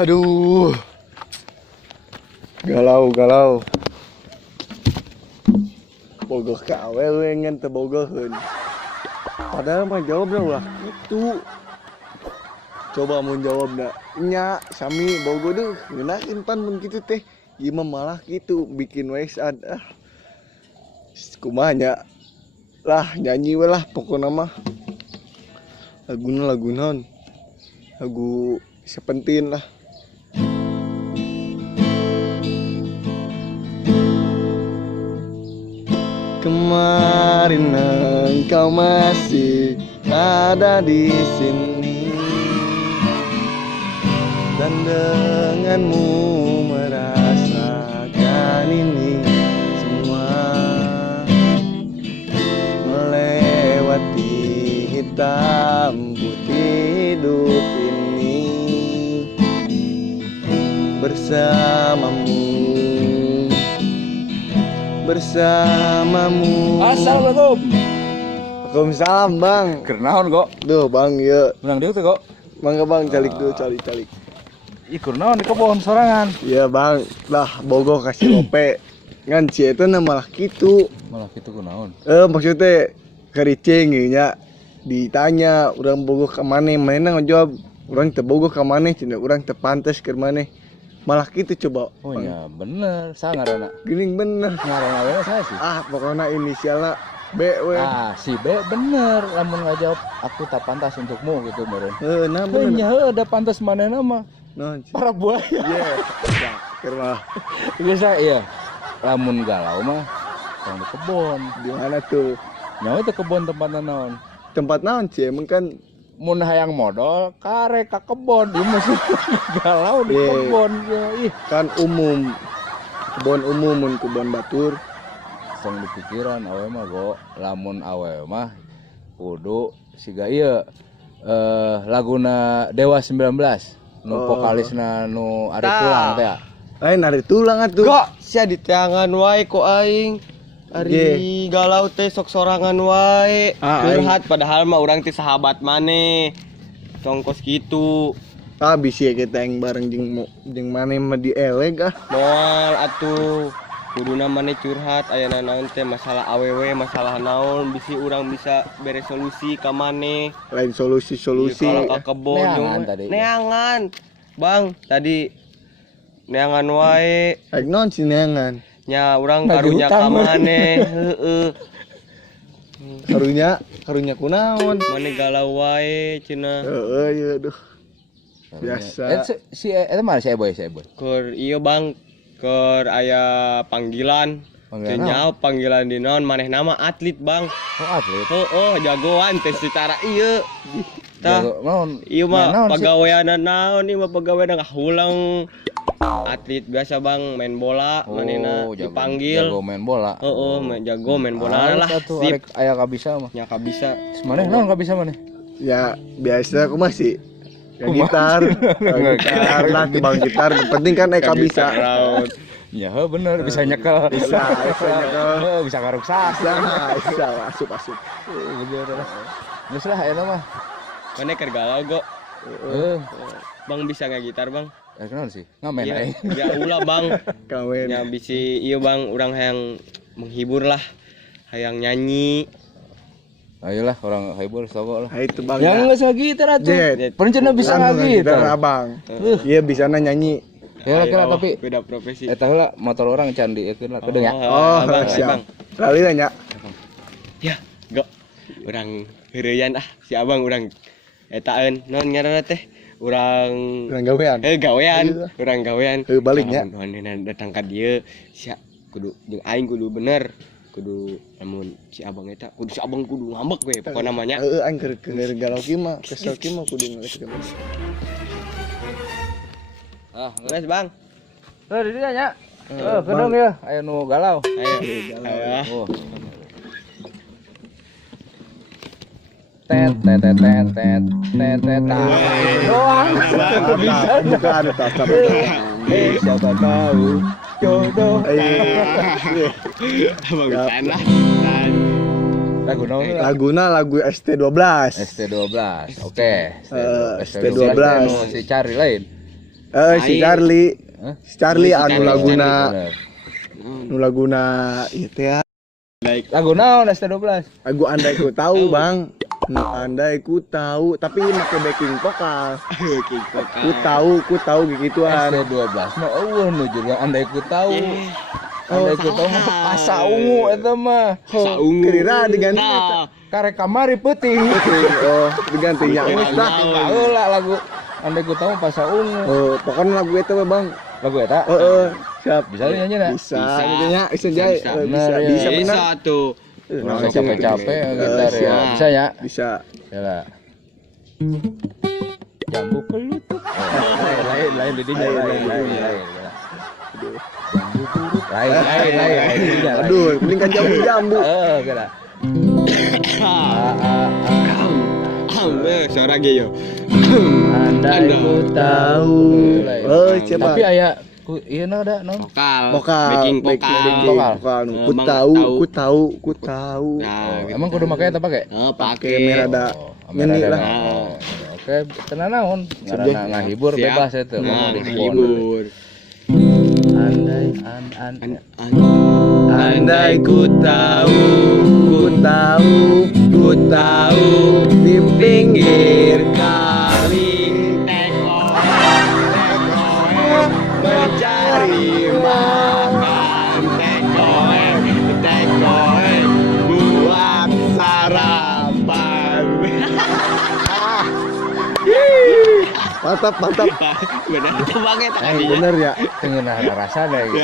Aduh. Galau. Bogoh ka awewe ngan teu bogoheun. Padahal mah jawabna ulah kitu. Coba mun jawabna nya sami bogoh deuh, ngeunakeun pan mun kitu teh. Ieu mah malah kitu bikin we sad. Kumaha nya? Lah nyanyi we lah pokona mah. Laguna lagu naon? Lagu Sepentin lah. Kemarin engkau masih ada di sini dan denganmu merasakan ini semua, melewati hitam putih hidup ini bersamamu. Assalamualaikum. Waalaikumsalam bang. Kernaon kok? Duh bang ya. Menang dia tuh kok. Mangga bang calik dulu calik. Ih kernaon di kebon sorangan. Iya bang. Lah bogoh kasih lope. Ngan cie itu malah gitu. Malah gitu kunaon? Maksudnya kericing nya ditanya orang bogoh ke mana ngejawab orang teu bogoh ke mana cenah orang teu pantes ke mana. Malah gitu coba. Oh iya bener, saya ngaranna. Gini bener. Ngaranna we saya sih. Pokoknya inisialnya B we. Si B bener, lamun ngajawab aku tak pantas untukmu gitu meureun. Nah bener. Nya ada pantas manehna mah. Nah, Para buaya. ya keur mah. Biasa iya. Lamun galau mah di kebon. Di mana tuh? Nyawa teh kebon tempatna naon? Tempat naon sih? Emang kan Mun hayang modal karek ka kebon, ieu mah galau di kebon ya. Ih, kan umum. Kebon umum mun kebon batur. song dipikiran awe mah go, lamun awe mah kudu siga ieu laguna Dewa 19 nu vokalisna nu ari tulang teh. Lain ari tulang atuh. Kok sia diteangan wae kok aing. Ari galau teh sok sorangan wae. Curhat padahal mah urang teh sahabat maneh. Congkos kitu. Bisi kita yang bareng jeung maneh mah dieleg Moal atuh. Kuduna maneh curhat aya naon teh masalah awewe, masalah naon bisi urang bisa beres solusi ka maneh. Lain solusi. Kalau ka kebon Neangan tadi. Neangan. Bang, tadi neangan wae. Aing naon sih neangan? Nya urang karunya ka maneh, heeh. Karunya kunaon? Maneh galau wae cenah. Heeh ieu aduh. Biasa. Si eta mah si Boy. Keur ieu Bang, keur aya panggilan. Teu nyaho panggilan di naon maneh nama atlet Bang. Oh atlet. Heuh, jagoan teh secara ieu. Tah. Naon? Ieu mah pagaweana naon ieu mah pagaweana kahulang. Atlet biasa Bang, main bola, manehna dipanggil. Jago main bola. Jago main bola lah. Sip. Aya kabisa mah. Nya kabisa. Maneh naon kabisa maneh? Ya biasa aku masih gitar lah bang gitar penting kan Eka bisa Ya bener bisa nyekel. bisa nyekel Bisa ngaruksak. bisa asup Geus lah eta mah. Maneh keur galau go. Bang bisa ngagitar Bang? Kenal sih, ngamen aing. Ya ulah Bang. Kawen. Ya bisi ieu Bang, urang hayang menghibur lah. Hayang nyanyi. Ayolah orang hibur sogo lah. Itu Bang. Yang geus ngagitar atuh. Perencana bisa ngagitar. Abang. Iya bisana nyanyi. Ya kira tapi beda profesi. eta heula motor orang can diekeun lah kedeung ya. Siap. Lali nya. Ya, go. Urang heureuyan si Abang urang etaeun naon ngaranna teh? Urang gawean. Urang gawean. Baliknya. Manehna datang ka dieu, sia kudu jeung aing kudu bener. Kudu lamun si Abang eta, kudu si Abang kudu ngambek we pokona namanya. Aing keur galau kieu mah, kesel kieu mah kudu ngaleskeun. Geus Bang. Di dieu nya. Kedeung ya, aya nu galau. Ayo. Tet doang. Bukan ada tata. Siapa tahu jodoh. Abang bisa lah. Lagu ST12. ST12. Oke. ST12 si cari lain. Si Charlie. Hah? Si Charlie anu Charlie, laguna Bener. nu laguna itu ya. Lagu naon ST12? Lagu andai ku tahu, Bang. Andai ku tahu, tapi make backing vokal. Ku tahu gituan. ST12 mah eueuh nu juga andai ku tahu. Andai ku tahu mah asa ungu eta mah. Kira diganti Karek kamari peuting. oh, digantinya. Geus dah baheula lagu andai ku tahu pasa ungu. Oh, pokoknya lagu itu mah, Bang. Lagu eta? Siap. Bisa nyanyi na? Bisa, nyanyinya bisa jay. Bisa. Bisa, Bener, bisa ya. bener. Bisa tuh. Nggak capek-capek gitar ya. siap. Bisa ya? Bisa. Yalah. Jambu kelutuk. Lain didinya lain. Jambu kelutuk. Lain didinya. Aduh, mending kan jambu-jambu. Kira. Suara ge yo. Andai ku tahu. Oh, coba. Tapi aya ieu na da non. Vokal. Backing vokal. Vokal. Ku Bang, tahu. Nah, Emang kudu make eta pake? Pakai merada. Merah Nyanyi dan lah. Oke, tenan naon? Ngaranna ngahibur Siap. bebas eta ngomong di phone. hibur. Andai ku tahu di pinggir kali Mencari makan tekoe buat sarapan. mantap. Benar itu banget Bener ya. Tengenah rasana gitu.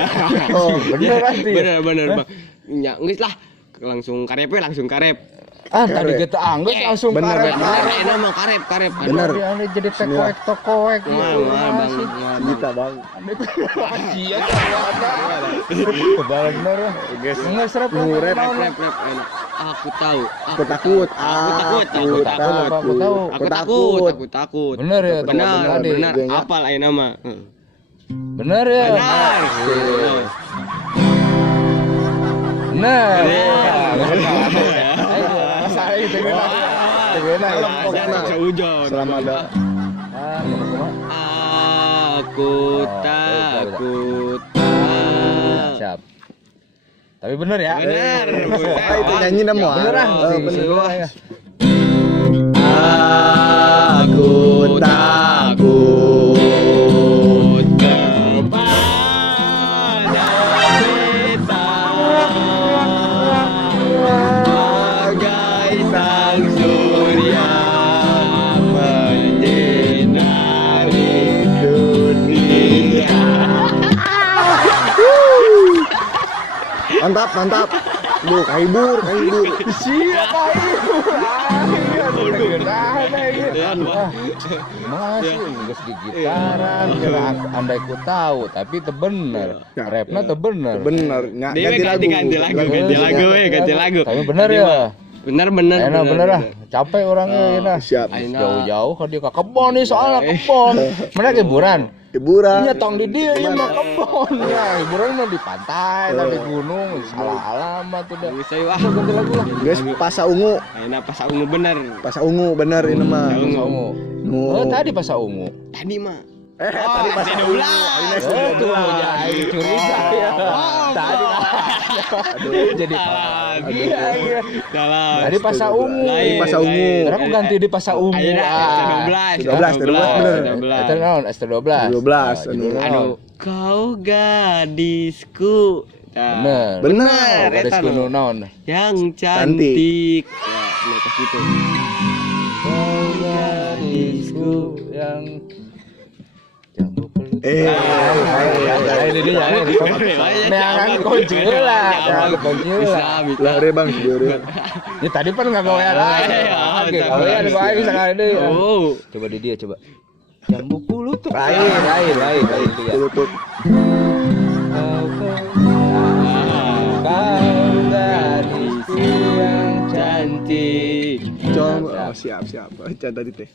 Oh, Bener pasti. bener Bang. Ya geus lah langsung karep. Tadi kita anggus langsung Bener, karep. Enak mah karep. Bener. Ane jadi tokoek gitu. Bang. Kita, Bang. Sia bener. Guys, Enggak serap Rap. Enak. Aku tahu. Aku takut. Aku takut. Bener ya, Benar. Bener. Apal aya nama. Bener ya. Bener. Saya Seujon. Selama ada Aku takut. Siap. Tapi bener ya. Bener. itu nyanyi nama. Bener ah. Bener. Aku takut kepada bagai sang surya menyinari dunia. Mantap. Bu, kahibur. Siap masih geus gigitaran kira andai ku tahu tapi teu bener. Rapna teu bener. Bener. Ganti lagu. Tapi bener ya. Bener. Enak bener lah. Capek orangnya ya. Siap. Jauh-jauh ke dia ke kebon nih soalnya kebon. Mana hiburan? Hiburan. Iya tong di dia ieu mah kebon. Ya, hiburan mah di pantai, di gunung, salah alamat udah. Saya Ganti lagu lah. Guys, Pasa Ungu. enak pas ungu bener. Pasa Ungu bener ini mah. Pasa ungu. Oh, tadi pasa ungu. Tadi mah. Tadi Pasa Ungu. Tuh jadi curiga ya. Tadi jadi iya. Salah. Tadi pasa ungu. Tadi Pasa Ungu. Terus aku ganti di pasa ungu. ST12 bener. Itu naon ST12. 12. Aduh, kau gadisku. Nah, Bener. Bener, Gadis eta kuno no. naon? Yang cantik. Ya, mereka gitu. Kau gadisku yang jambu peluh. Ini dia. Neangan kunci lah. Kunci lah. Lah re Bang, sebeure. Ini tadi kan enggak gawean lain. Oke, gawean gua bisa kali deh. Oh. Coba di dia coba. Jambu kulutuk. Lain dia. Tutup. Kau gadisku yang cantik. Coba. Siap. Can tadi teh.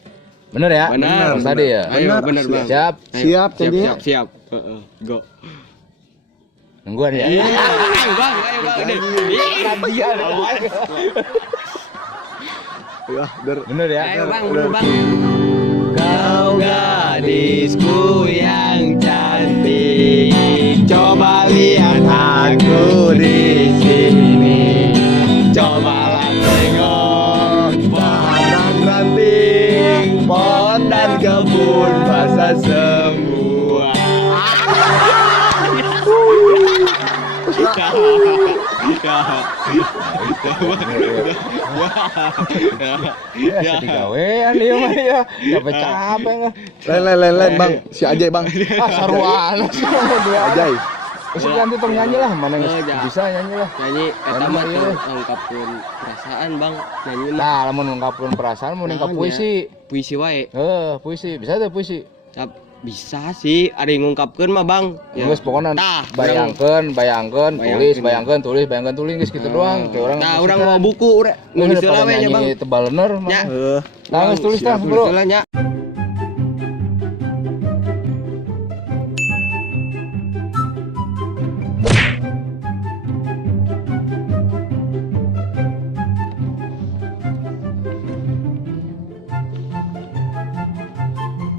Bener ya? Bener. Tadi ya? Ayo, Bener. bener, Bang. Siap. Siap tadinya. Siap. Go. Nungguan ya? Ayo, Bang. Latihan. Ya, ber. Bener ya? Ayo, Bang. Kau gadisku yang tiga pun masa semua. Ya sedih gawean ieu mah ya. Capek-capek enggak. Lain bang, si Ajay bang. Ah saruan sih dua Ajay. Terus ganti tong nyanyi lah, mana geus bisa nyanyi lah. Nyanyi eta mah ngungkapkeun perasaan bang, nyanyi mah. Nah, lamun ngungkapkeun perasaan mun ngungkap puisi. Puisi wae. Puisi, bisa teh puisi. Bisa sih, ada yang ngungkapkeun mah bang. Geus pokona Tah, bayangkeun, tulis geus kitu doang. Kayak orang. Nah, urang mau buku urang Geus nulis pada we nya bang. nyanyi tebal bener mah. Ya. Nah, geus tulis tah, Bro. Tulis nya.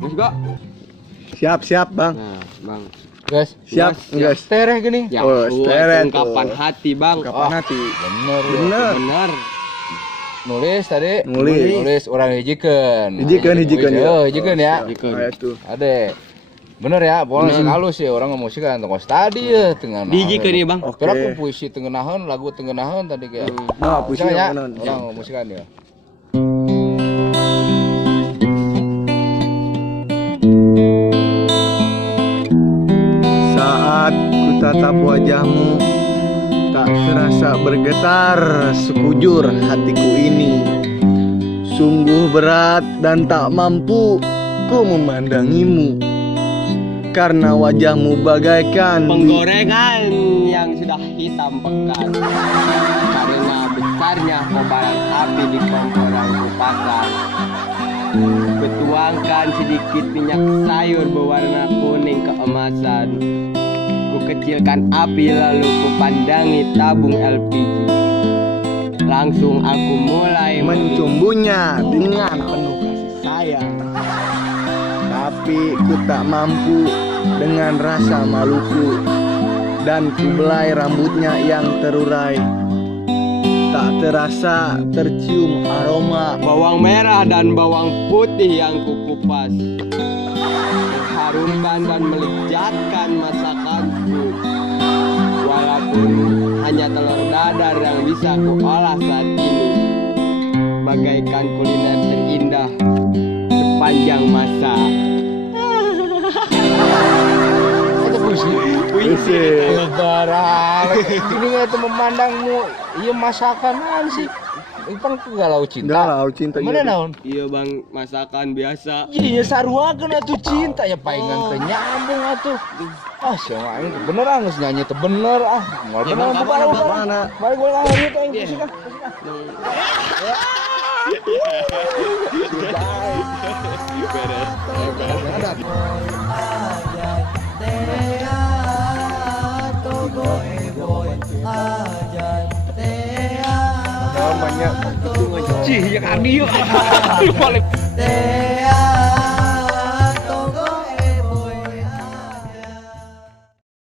Mas go. Siap bang. Nah, bang. Guys, Siap, guys. tereh gini. Ya, Oh, steret ungkapan tuh. hati bang. Kapan hati? Bener. Bener. Nulis tadi. Nulis. Urang hijikeun. Hijikeun ya. Oh, hijikeun ya. Hijikeun. Aya tuh. Ade. Bener ya, pokoknya sing halus ya orang ngomosikan tongkos tadi ya tengah. Dihijikeun ya bang. Oke. Kira aku puisi tengenahan, lagu tengenahan tadi kayak. Nah, puisi ya. yang mana? Orang ngomosikan ya. Saat ku tatap wajahmu, tak terasa bergetar sekujur hatiku ini. Sungguh berat dan tak mampu ku memandangimu, karena wajahmu bagaikan Penggorengan yang sudah hitam pekat karena besarnya kobaran api di kompor kupasan. Kutuangkan sedikit minyak sayur berwarna kuning keemasan. Ku kecilkan api lalu ku pandangi tabung LPG. Langsung aku mulai mencumbunya dengan penuh kasih sayang. Tapi ku tak mampu dengan rasa maluku, dan ku belai rambutnya yang terurai. Tak terasa tercium aroma bawang merah dan bawang putih yang kukupas, mengharumkan dan melezatkan masakanku. Walaupun hanya telur dadar yang bisa kuolah saat ini, bagaikan kuliner terindah sepanjang masa. Itu puisi. puisi. Lebaran. Ini itu memandangmu, iya masakan sih. Itu galau cinta. Galau cinta Mana iya. naon? Iya bang, masakan biasa. Iya saruakeun atuh cinta ya paingan teh nyambung atuh. Ah sia aing bener geus nyanyi teh bener ah. Moal Ya, bener Bang, buka kapan, buka. Mana? Balik gua ngahari teh aing Iya. musik ah. Banyak Cih ya kadieu. Balik.